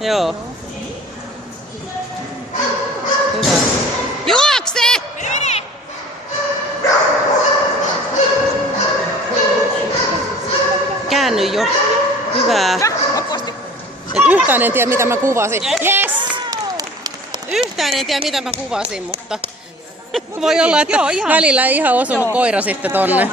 Joo. Hyvä. Juokse! Käänny jo. Hyvä. Et yhtään en tiedä mitä mä kuvasin. Yes! Yhtään en tiedä mitä mä kuvasin, mutta voi olla, että välillä ei ihan osunut koira sitten tonne.